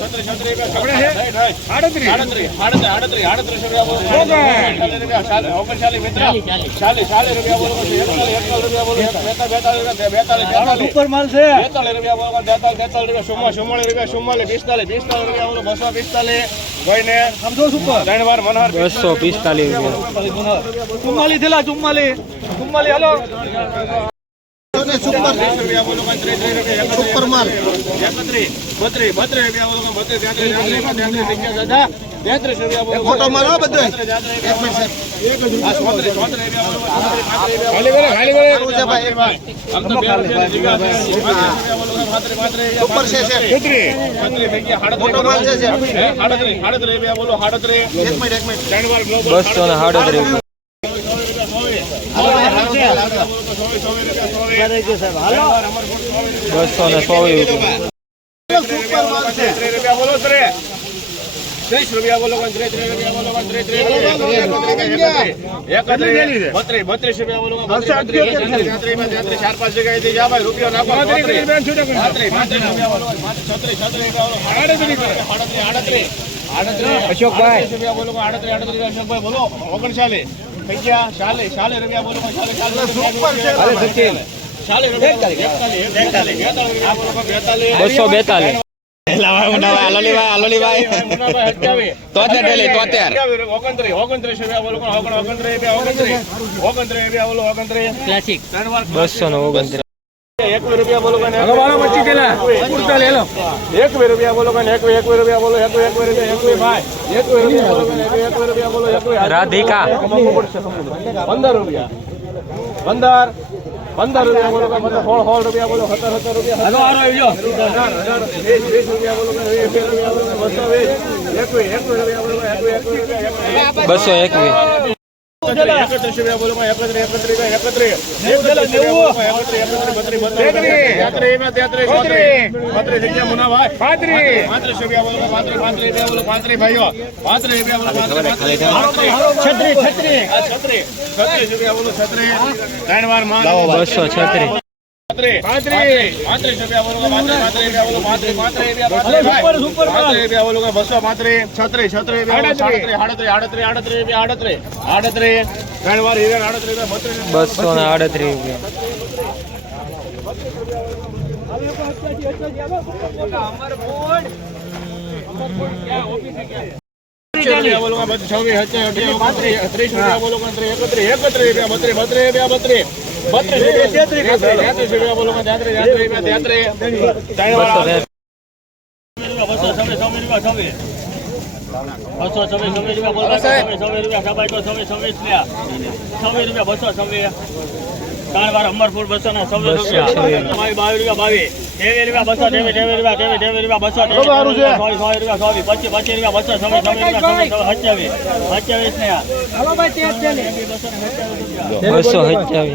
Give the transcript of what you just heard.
છત્રીસ છત્રીસ રૂપિયા આડત્રીસ આડત્રીસ આડત્રીસ આડત્રીસ રૂપિયા બોલો ચાલીસ રૂપિયા ચાલીસ ઓગણચાલીસ મિત્ર ચાલીસ ચાલીસ રૂપિયા બોલો એકતાલીસ એકતાલીસ રૂપિયા બોલો બેતાલીસ બેતાલીસ બેતાલીસ બેતાલીસ ઉપર માલ છે બેતાલીસ રૂપિયા બોલો તેતાલીસ તેતાલીસ રૂપિયા ચુમ્માલીસ ચુમ્માલીસ રૂપિયા ચુમ્માલીસ પિસ્તાલીસ પિસ્તાલીસ રૂપિયા બોલો બસો પિસ્તાલીસ ભાઈને સમજો સુપર ત્રણ વાર મનહર બસો પિસ્તાલીસ રૂપિયા ચુમ્માલી થેલા ચુમ્માલી ચુમ્માલી હાલો ત્રીસ રૂપિયા બોલો ત્રીસ ત્રીસ રૂપિયા સુપર માલ એકત્રીસ બત્રીસ બત્રીસ રૂપિયા બોલો બત્રીસ તેત્રીસ તેત્રીસ તેત્રીસ તેત્રીસ દાદા તેત્રીસ રૂપિયા બોલો ફોટો મારો બધો આ ચોત્રીસ ચોત્રીસ રૂપિયા બોલો ખાલી બોલે ખાલી બોલે છે ભાઈ, એક વાર. આમ તો બે રૂપિયા જીગા છે. રૂપિયા બોલો પાંત્રીસ પાંત્રીસ સુપર છે, છે. પાંત્રીસ પાંત્રીસ થઈ ગયા સાડત્રીસ મોટો માલ છે, છે. હે? સાડત્રીસ સાડત્રીસ રૂપિયા બોલો સાડત્રીસ એક મિનિટ એક મિનિટ ત્રણ વાર ગ્લોબલ બસો ને સાડત્રીસ રૂપિયા બસો ને ચોવીસ રૂપિયા ત્રીસ રૂપિયા બોલો ત્રીસ રૂપિયા બોલો ત્રીસ ત્રીસ એકત્રીસ બત્રીસ બત્રીસ રૂપિયા બોલો ચાર પાંચ જગ્યાએથી જા ભાઈ રૂપિયા નાખો પાંત્રીસ પાંત્રીસ રૂપિયા બોલો છત્રીસ છત્રીસ રૂપિયા બોલો આડત્રીસ આડત્રીસ આડત્રીસ અશોકભાઈ. રૂપિયા બોલો આડત્રીસ આડત્રીસ અશોકભાઈ બોલો ઓગણચાલીસ થઈ ગયા ચાલીસ ચાલીસ રૂપિયા બોલો ચાલીસ ચાલીસ રૂપિયા ચાલીસ રૂપિયા બેતાલીસ બેતાલીસ ઓગણત્રીસ ઓગણત્રીસ રૂપિયા બોલો ઓગણ ઓગણત્રીસ રૂપિયા ઓગણત્રીસ. ઓગણત્રીસ રૂપિયા બોલો ઓગણત્રીસ. ક્લાસિક ત્રણ વાર બસો ને ઓગણત્રીસ. એકવીસ રૂપિયા બોલો રૂપિયા કોઈને એકવીસ એક રૂપિયા બોલો એક એકવીસ રૂપિયા ભાઈ. એક રૂપિયા બોલો એકવીસ રૂપિયા બોલો એકવીસ. રાધિકા. પંદર રૂપિયા. પંદર. પંદર રૂપિયા બોલો પંદર સોળ સોળ રૂપિયા બોલો સત્તર સત્તર રૂપિયા વીસ રૂપિયા બોલો વીસ રૂપિયા બોલો બસો વીસ. એકવીસ એકવીસ રૂપિયા બોલો એકવીસ એકવીસ બસો એકવીસ. એકત્રીસ ત્રણ વારમાં બસો છત્રીસ. બસો. ને આડત્રીસ રૂપિયા. બોલો છવ્વીસ ત્રીસ રૂપિયા બોલો એકત્રીસ એકત્રીસ રૂપિયા બત્રીસ બત્રીસ રૂપિયા બત્રીસ. બસો છવ્વીસ છવ્વીસ રૂપિયા છવ્વીસ રૂપિયા છવ્વીસ રૂપિયા છવ્વીસ અમરપુર બસો ને છવ્વીસ રૂપિયા. બાવીસ રૂપિયા બાવીસ ત્રેવીસ રૂપિયા બસો ત્રેવીસ ત્રેવીસ રૂપિયા ત્રેવીસ ત્રેવીસ રૂપિયા બસો ત્રેવીસ રૂપિયા સોળી પચીસ પચીસ રૂપિયા બસો છવ્વીસ છવ્વીસ રૂપિયા સત્યાવીસ ને બસો સત્યાવીસ